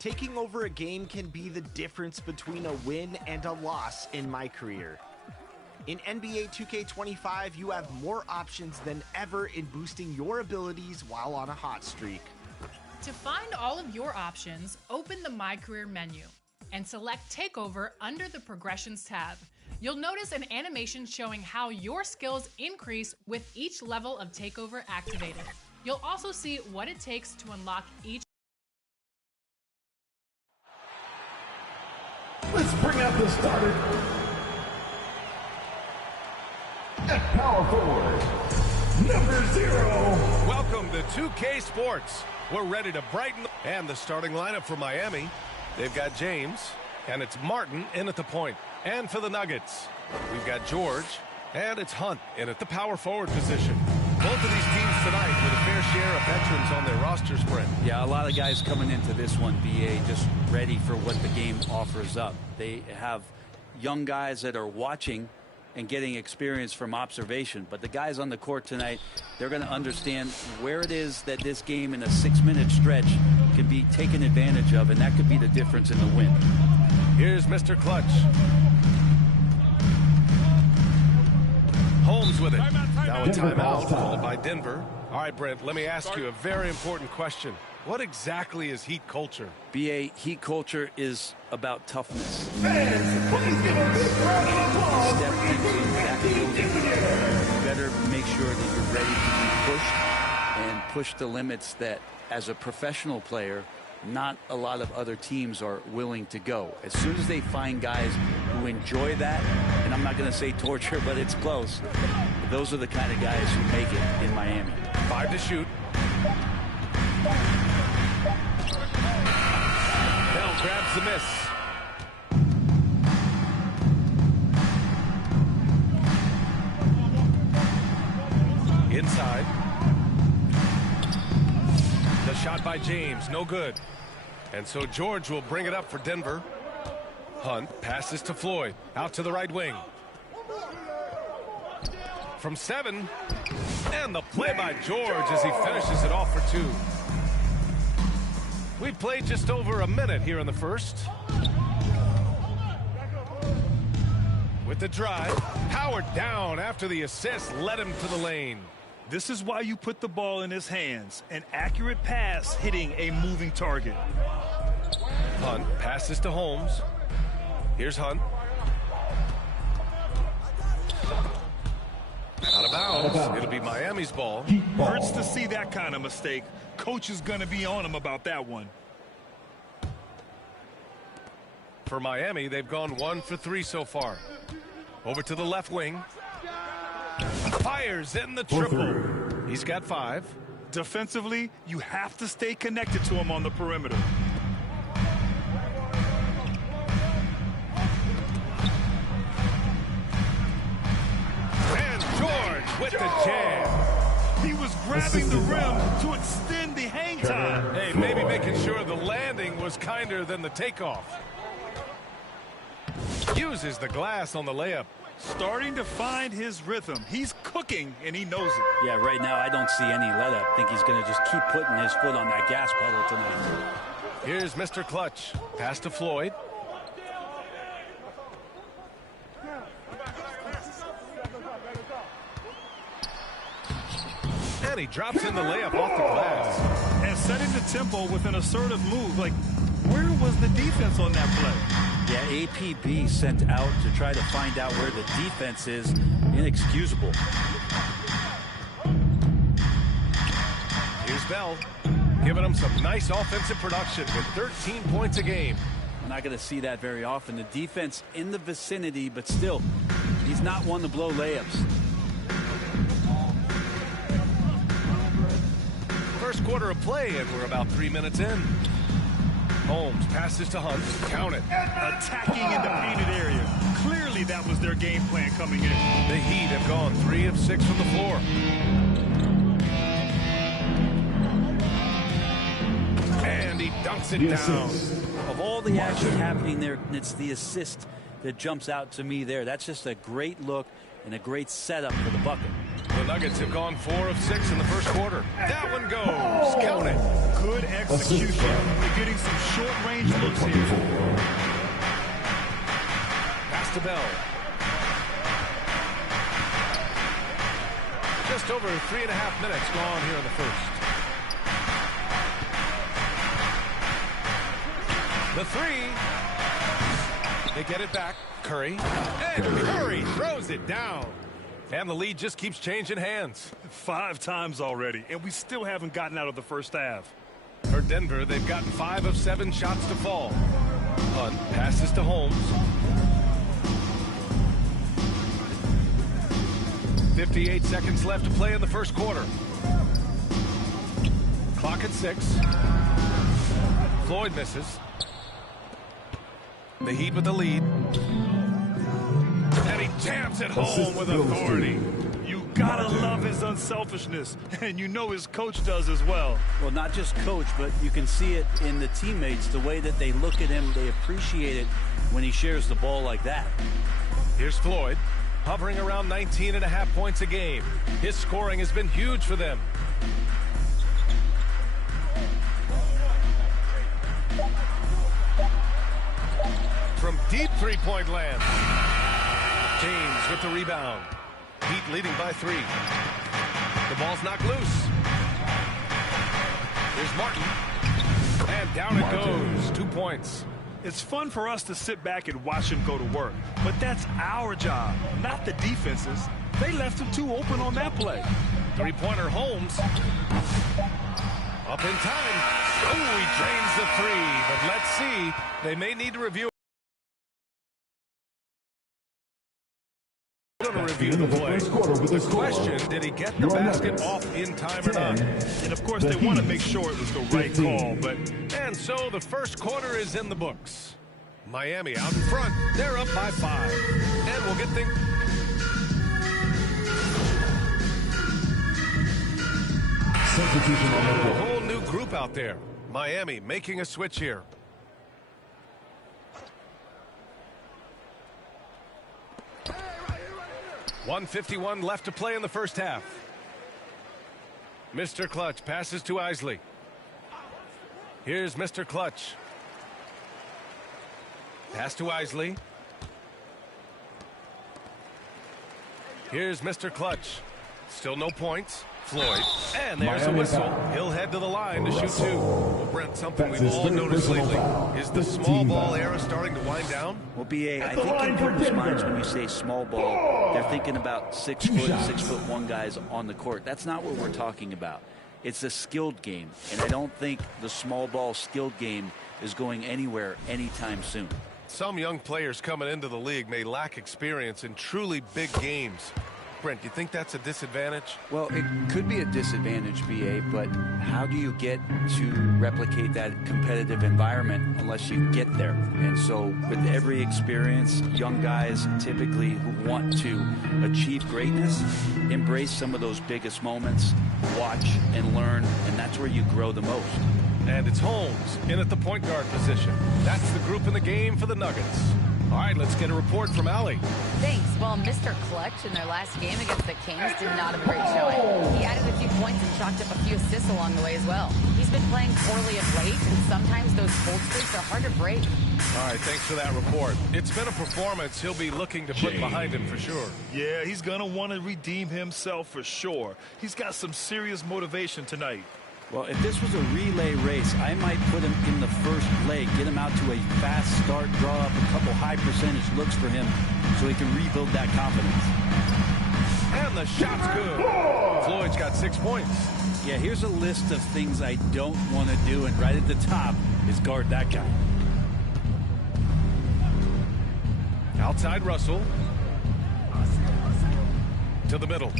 Taking over a game can be the difference between a win and a loss in my career. In NBA 2K25, you have more options than ever in boosting your abilities while on a hot streak. To find all of your options, open the My Career menu and select Takeover under the Progressions tab. You'll notice an animation showing how your skills increase with each level of Takeover activated. You'll also see what it takes to unlock each. Let's bring out the starter. At power forward, number 0. Welcome to 2K Sports. We're ready to brighten. And the starting lineup for Miami. They've got James, and it's Martin in at the point. And for the Nuggets, we've got George, and it's Hunt in at the power forward position. Both of these teams tonight with a fair share of veterans on their roster spread. Yeah, a lot of guys coming into this one, BA, just ready for what the game offers up. They have young guys that are watching and getting experience from observation. But the guys on the court tonight, they're going to understand where it is that this game in a 6-minute stretch can be taken advantage of, and that could be the difference in the win. Here's Mr. Clutch. Holmes with it. Now a timeout called by Denver. All right, Brent, let me ask you a very important question. What exactly is Heat culture? BA, Heat culture is about toughness. Fans, please give a big round of applause. Step into that building. You better make sure that you're ready to be pushed and push the limits that, as a professional player, not a lot of other teams are willing to go. As soon as they find guys who enjoy that, and I'm not going to say torture, but it's close, those are the kind of guys who make it in Miami. 5 to shoot. Bell grabs the miss. Inside. The shot by James, no good. And so George will bring it up for Denver. Hunt passes to Floyd, out to the right wing. From 7, and the play by George as he finishes it off for 2. We played just over a minute here in the first. With the drive, powered down after the assist led him to the lane. This is why you put the ball in his hands. An accurate pass hitting a moving target. Hunt passes to Holmes. Here's Hunt. Out of bounds. It'll be Miami's ball. Hurts to see that kind of mistake. Coach is going to be on him about that one. For Miami, they've gone 1 for 3 so far. Over to the left wing. Fires in the triple. He's got 5. Defensively, you have to stay connected to him on the perimeter. And George with the jam. He was grabbing the rim to extend the hang time. Hey, maybe making sure the landing was kinder than the takeoff. Uses the glass on the layup. Starting to find his rhythm. He's cooking, and he knows it. Yeah, right now I don't see any let up. I think he's going to just keep putting his foot on that gas pedal tonight. Here's Mr. Clutch. Pass to Floyd. And he drops in the layup off the glass. And setting the tempo with an assertive move. Like, where was the defense on that play? Yeah, APB sent out to try to find out where the defense is. Inexcusable. Here's Bell, giving him some nice offensive production with 13 points a game. We're not going to see that very often. The defense in the vicinity, but still, he's not one to blow layups. First quarter of play, and we're about 3 minutes in. Holmes passes to Hunt. Count it. Attacking in the painted area. Clearly that was their game plan coming in. The Heat have gone 3 of 6 from the floor. And he dunks it down. Of all the action happening there, it's the assist that jumps out to me there. That's just a great look and a great setup for the bucket. The Nuggets have gone 4 of 6 in the first quarter. That one goes. Count it. Good execution. They're getting some short-range looks here. Pass to Bell. Just over 3.5 minutes gone here in the first. The three. They get it back. Curry. And Curry throws it down. And the lead just keeps changing hands. 5 times already, and we still haven't gotten out of the first half. For Denver, they've gotten 5 of 7 shots to fall. Hunt passes to Holmes. 58 seconds left to play in the first quarter. Clock at 6. Floyd misses. The Heat with the lead. And he jams it home with authority. You gotta love his unselfishness, and you know his coach does as well. Well, not just coach, but you can see it in the teammates, the way that they look at him. They appreciate it when he shares the ball like that. Here's Floyd, hovering around 19.5 points a game. His scoring has been huge for them. From deep three-point land. James with the rebound. Heat leading by 3. The ball's knocked loose. Here's Martin. And down it goes. 2 points. It's fun for us to sit back and watch him go to work, but that's our job, not the defense's. They left him too open on that play. Three-pointer Holmes. Up in time. Oh, he drains the 3. But let's see. They may need to review. Going to review the play. The question, did he get the basket off in time or not? And of course, they want to make sure it was the right call, but... And so the first quarter is in the books. Miami out in front. They're up by 5. And we'll get things... A whole new group out there. Miami making a switch here. .151 left to play in the first half. Mr. Clutch passes to Isley. Here's Mr. Clutch. Pass to Isley. Here's Mr. Clutch. Still no points. Floyd. And there's a whistle. He'll head to the line to shoot 2. Well, Brent, something we've all noticed lately. Is the small ball era starting to wind down? Well, B.A., I think in people's minds when you say small ball, they're thinking about 6 foot, 6'1" guys on the court. That's not what we're talking about. It's a skilled game, and I don't think the small ball skilled game is going anywhere anytime soon. Some young players coming into the league may lack experience in truly big games. Brent, do you think that's a disadvantage? Well, it could be a disadvantage, B.A., but how do you get to replicate that competitive environment unless you get there? And so with every experience, young guys typically who want to achieve greatness, embrace some of those biggest moments, watch and learn, and that's where you grow the most. And it's Holmes in at the point guard position. That's the group in the game for the Nuggets. All right, let's get a report from Allie. Thanks. Well, Mr. Clutch in their last game against the Kings did not have a great showing. He added a few points and chalked up a few assists along the way as well. He's been playing poorly of late, and sometimes those cold streaks are hard to break. All right, thanks for that report. It's been a performance he'll be looking to put behind him for sure. Yeah, he's going to want to redeem himself for sure. He's got some serious motivation tonight. Well, if this was a relay race, I might put him in the first leg, get him out to a fast start, draw up a couple high percentage looks for him so he can rebuild that confidence. And the shot's good. Floyd's got 6 points. Yeah, here's a list of things I don't want to do, and right at the top is guard that guy. Outside Russell. To the middle.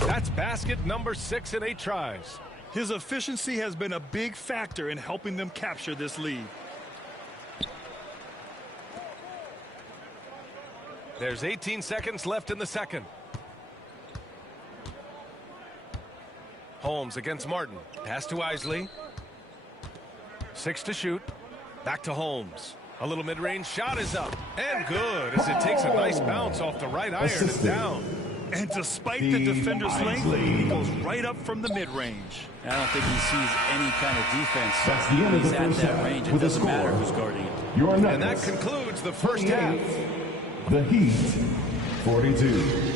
That's basket number 6 in 8 tries. His efficiency has been a big factor in helping them capture this lead. There's 18 seconds left in the second. Holmes against Martin. Pass to Isley. 6 to shoot. Back to Holmes. A little mid-range shot is up. And good as it takes a nice bounce off the right iron and down. And despite the defender's length, he goes right up from the mid-range. I don't think he sees any kind of defense. That's the end of the He's at first that half range. It with a doesn't matter score. who's guarding him. Your And that Nuggets, concludes the first half. the Heat, 42.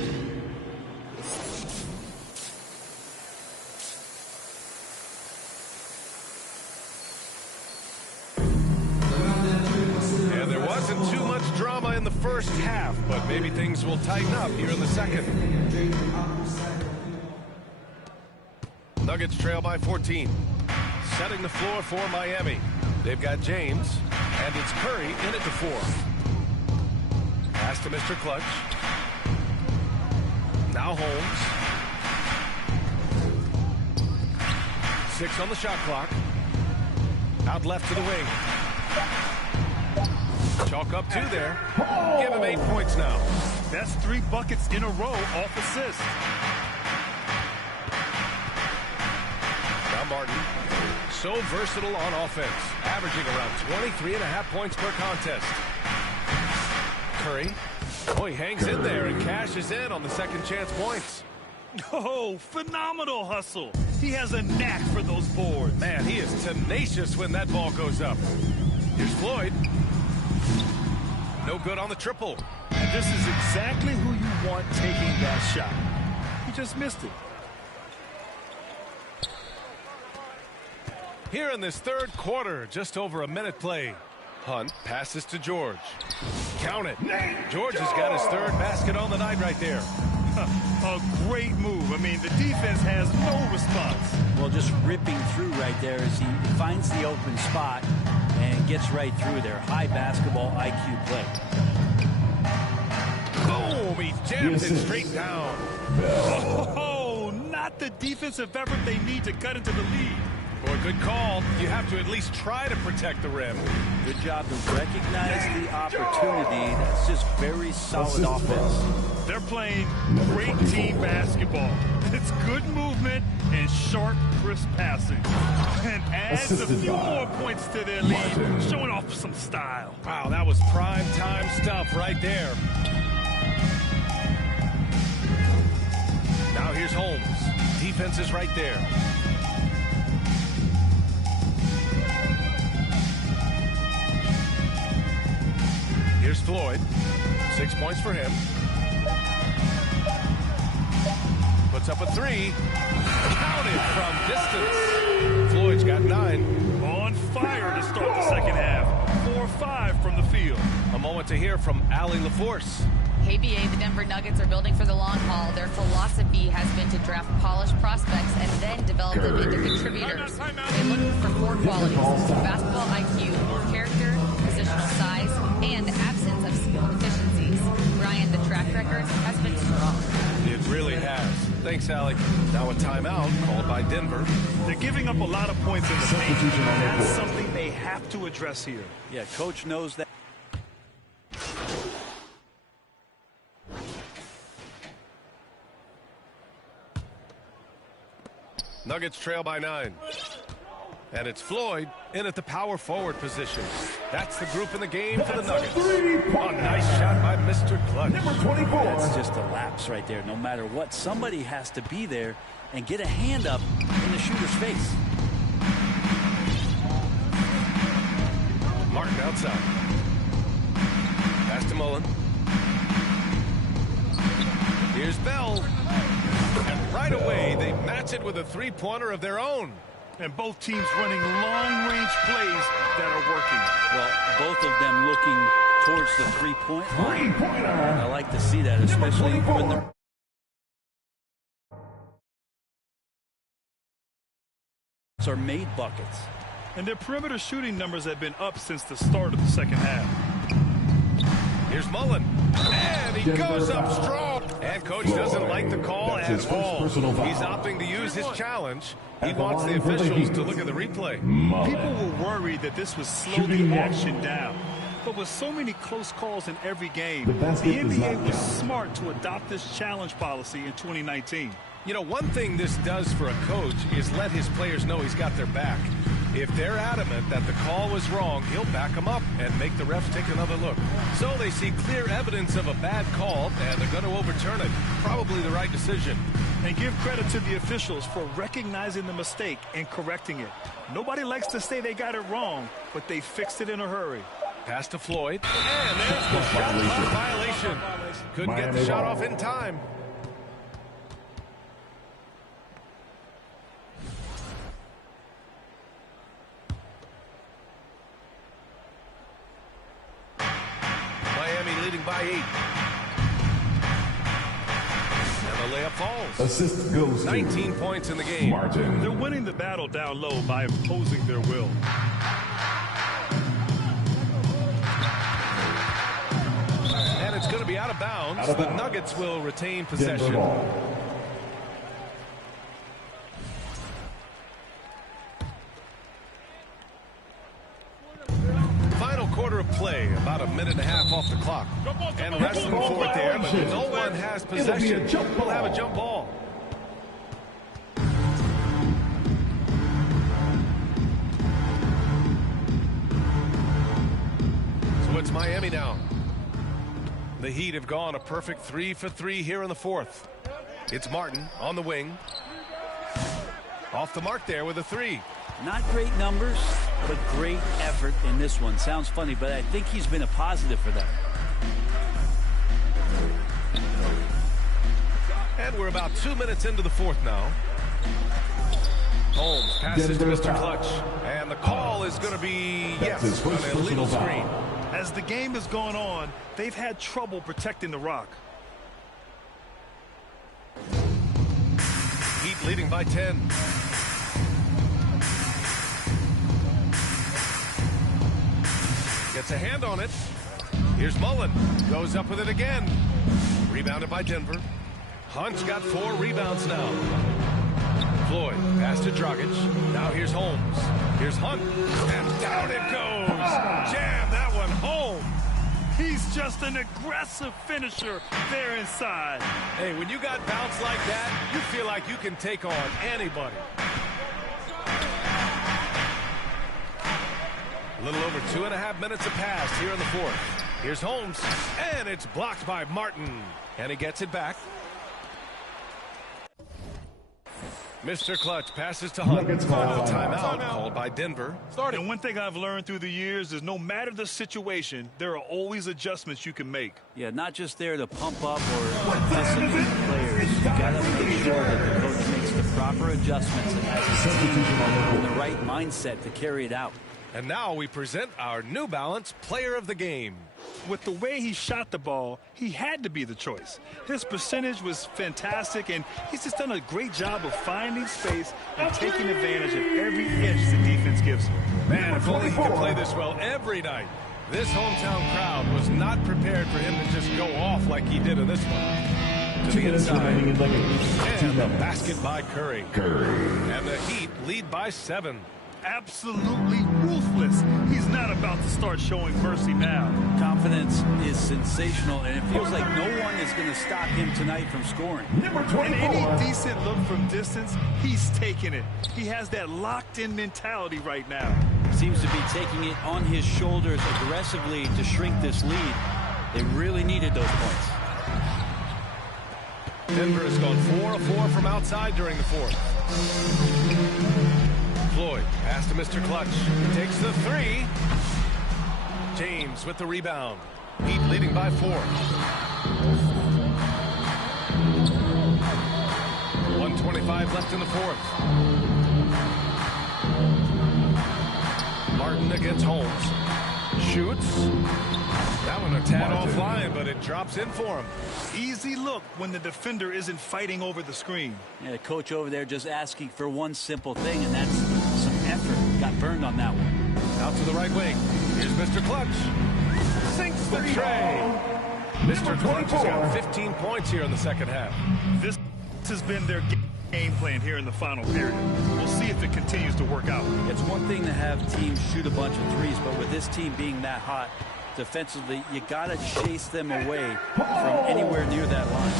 And there wasn't too much drama in the first half, but maybe things will tighten up here in the second. Nuggets trail by 14. Setting the floor for Miami. They've got James, and it's Curry in at the 4. Pass to Mr. Clutch. Now Holmes. 6 on the shot clock. Out left to the wing. Chalk up 2 there. Give him 8 points now. That's 3 buckets in a row off assist. Now Martin. So versatile on offense. Averaging around 23.5 points per contest. Curry. Oh, he hangs in there and cashes in on the second chance points. Oh, phenomenal hustle. He has a knack for those boards. Man, he is tenacious when that ball goes up. Here's Floyd. No good on the triple. And this is exactly who you want taking that shot. He just missed it. Here in this third quarter, just over a minute play. Hunt passes to George. Count it. George has got his third basket on the night right there. A great move. I mean, the defense has no response. Well, just ripping through right there as he finds the open spot and gets right through there. High basketball IQ play. Boom! He jams it straight down. Oh, not the defensive effort they need to cut into the lead. Boy, good call. You have to at least try to protect the rim. Good job to recognize the opportunity. That's just very solid offense. They're playing great team basketball. It's good movement and sharp, crisp passing. And adds a few more points to their lead, showing off some style. Wow, that was prime time stuff right there. Now here's Holmes. Defense is right there. Here's Floyd. 6 points for him. Puts up a 3. Counted from distance. Floyd's got 9. On fire to start the second half. 4-5 from the field. A moment to hear from Allie LaForce. Hey, BA, the Denver Nuggets are building for the long haul. Their philosophy has been to draft polished prospects and then develop them into contributors. They look for 4 qualities: basketball IQ, character, positional size, and absence of skill deficiencies. Ryan, the track record has been strong. It really has. Thanks, Allie. Now a timeout called by Denver. They're giving up a lot of points in the paint. That's something they have to address here. Yeah, coach knows that. Nuggets trail by 9. And it's Floyd in at the power forward position. That's the group in the game for the Nuggets. Oh, nice shot by Mr. Clutch. Number 24. That's just a lapse right there. No matter what, somebody has to be there and get a hand up in the shooter's face. Martin outside. Pass to Mullen. Here's Bell. And right away, they match it with a three-pointer of their own. And both teams running long-range plays that are working. Well, both of them looking towards the three-point line. Three-pointer. I like to see that, especially when the are made buckets. And their perimeter shooting numbers have been up since the start of the second half. Here's Mullen. And he goes up strong. And coach doesn't like the call That's his at first all. personal foul. He's opting to use his challenge. He At the wants the line for the officials Heat. to look at the replay. People were worried that this would slow Shooting the one. action down. But with so many close calls in every game, The the basket does NBA not was count. smart to adopt this challenge policy in 2019. You know, one thing this does for a coach is let his players know he's got their back. If they're adamant that the call was wrong, he'll back them up and make the refs take another look. So they see clear evidence of a bad call, and they're going to overturn it. Probably the right decision. And give credit to the officials for recognizing the mistake and correcting it. Nobody likes to say they got it wrong, but they fixed it in a hurry. Pass to Floyd, and there's the shot clock violation. Couldn't get the shot off in time. Miami leading by 8. And the layup falls. Assist goes to 19 points in the game. Martin. They're winning the battle down low by imposing their will. And it's going to be out of bounds. The Nuggets will retain possession. Final quarter of play, about a minute and a half off the clock. And wrestling for it there, but no one has possession. We'll have a jump ball. So it's Miami now. The Heat have gone a perfect 3 for 3 here in the fourth. It's Martin on the wing. Off the mark there with a 3. Not great numbers, but great effort in this one. Sounds funny, but I think he's been a positive for them. And we're about 2 minutes into the fourth now. Holmes passes to Mr. Clutch. And the call is going to be, yes, an illegal screen. As the game has gone on, they've had trouble protecting the rock. Heat leading by 10. Gets a hand on it. Here's Mullen. Goes up with it again. Rebounded by Denver. Hunt's got 4 rebounds now. Floyd, pass to Dragic. Now here's Holmes. Here's Hunt. And down it goes. Jam that one home. He's just an aggressive finisher there inside. Hey, when you got bounce like that, you feel like you can take on anybody. A little over 2.5 minutes have passed here in the fourth. Here's Holmes, and it's blocked by Martin. And he gets it back. Mr. Clutch passes to Hunt. Timeout called by Denver. And one thing I've learned through the years is no matter the situation, there are always adjustments you can make. Yeah, not just there to pump up or discipline players. You got to make sure that the coach makes the proper adjustments and has his team in the right mindset to carry it out. And now we present our New Balance Player of the Game. With the way he shot the ball, he had to be the choice. His percentage was fantastic, and he's just done a great job of finding space and taking advantage of every inch the defense gives him. Man, if only he could play this well every night. This hometown crowd was not prepared for him to just go off like he did in this one. To the inside. And the basket by Curry. And the Heat lead by 7. Absolutely ruthless. He's not about to start showing mercy now. Confidence is sensational, and it feels like no one is going to stop him tonight from scoring. And any decent look from distance, he's taking it. He has that locked-in mentality right now. Seems to be taking it on his shoulders aggressively to shrink this lead. They really needed those points. Denver has gone 4 of 4 from outside during the fourth. Floyd, pass to Mr. Clutch. Takes the 3. James with the rebound. Heat leading by 4. 1:25 left in the fourth. Martin against Holmes. Shoots. That one a tad offline, but it drops in for him. Easy look when the defender isn't fighting over the screen. Yeah, the coach over there just asking for one simple thing, and that's some effort. Got burned on that one. Out to the right wing. Here's Mr. Clutch. Sinks the tray. Mr. Clutch has got 15 points here in the second half. This has been their game plan here in the final period. We'll see if it continues to work out. It's one thing to have teams shoot a bunch of threes, but with this team being that hot defensively, you got to chase them away from anywhere near that line.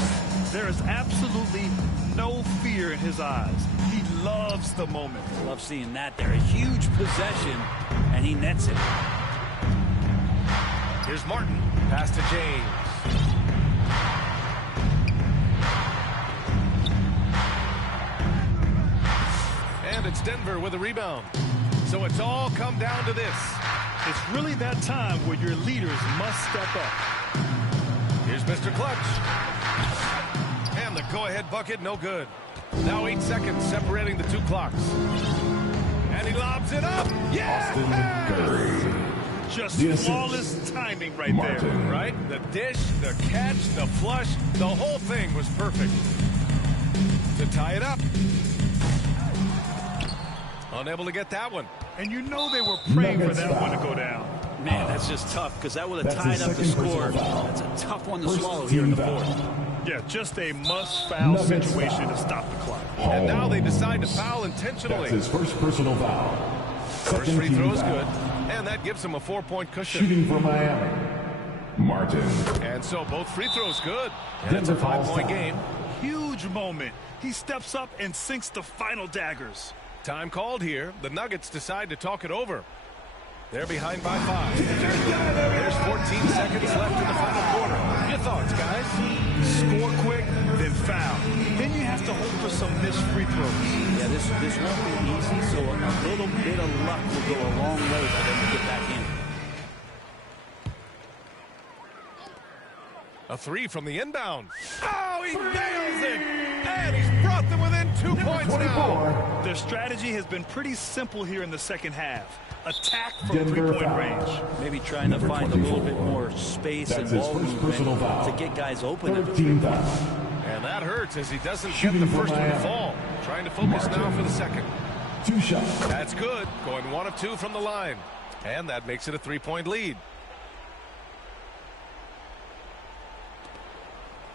There is absolutely no fear in his eyes. He loves the moment. Love seeing that there. A huge possession, and he nets it. Here's Martin. Pass to James. And it's Denver with a rebound. So it's all come down to this. It's really that time where your leaders must step up. Here's Mr. Clutch. And the go-ahead bucket, no good. Now 8 seconds separating the two clocks. And he lobs it up. Yeah! Austin Curry. Just The assist. flawless timing right Martin. there. Right? The dish, the catch, the flush, the whole thing was perfect. To tie it up. Unable to get that one. And you know they were praying for Nuggets that one to foul. go down. Man, that's just tough because that would have That's tied his up the second score. personal foul. That's a tough one to First swallow here in the team fourth. foul. Yeah, just a must-foul Nuggets situation foul. to stop the clock. And now they decide to Holmes. foul That's intentionally. his first personal foul. First Second free team throw is foul. good. And that gives him a 4-point cushion. Shooting for Miami. Martin. And so both free throws good. And it's a Denver falls 5-point down. game. Huge moment. He steps up and sinks the final daggers. Time called here. The Nuggets decide to talk it over. They're behind by 5. There's 14 seconds left in the final quarter. Your thoughts, guys? Score quick, then foul. Then you have to hope for some missed free throws. Yeah, this won't be easy, so a little bit of luck will go a long way for them to get back in. A 3 from the inbound. Oh, he nails it! And he's brought them within 2 points now. Their strategy has been pretty simple here in the second half. Attack from Denver three-point foul. range. Maybe trying to Number find a little 24. bit more space That's and his ball first personal movement foul. to get guys open. Third team foul. And that hurts as he doesn't Shooting get the for first one to Miami. fall. Trying to focus now Martin. for the second. 2 shots. That's good. Going 1 of 2 from the line. And that makes it a 3-point lead.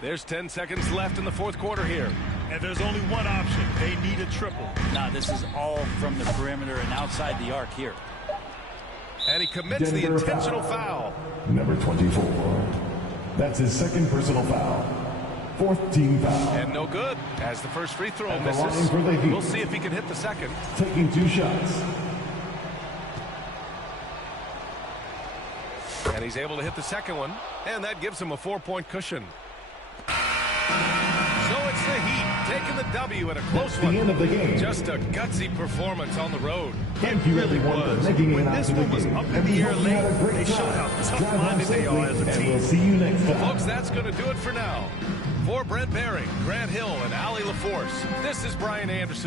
There's 10 seconds left in the fourth quarter here. And there's only one option. They need a triple. Nah, this is all from the perimeter and outside the arc here. And he commits the Denver intentional foul. Number 24. That's his second personal foul. Fourth team foul. And no good as the first free throw At the line misses. for the Heat. We'll see if he can hit the second. Taking 2 shots. And he's able to hit the second one. And that gives him a 4-point cushion. So it's the Heat taking the W at a close That's the one. end of the game. Just a gutsy performance on the road. Thank you really everyone was. for making it When out this to the one was game. up in And the we air hope you had a late, great they showed time. how Drive tough-minded home they are as a safely, team. and we'll see you next time. Folks, that's going to do it for now. For Brent Barry, Grant Hill, and Allie LaForce, this is Brian Anderson.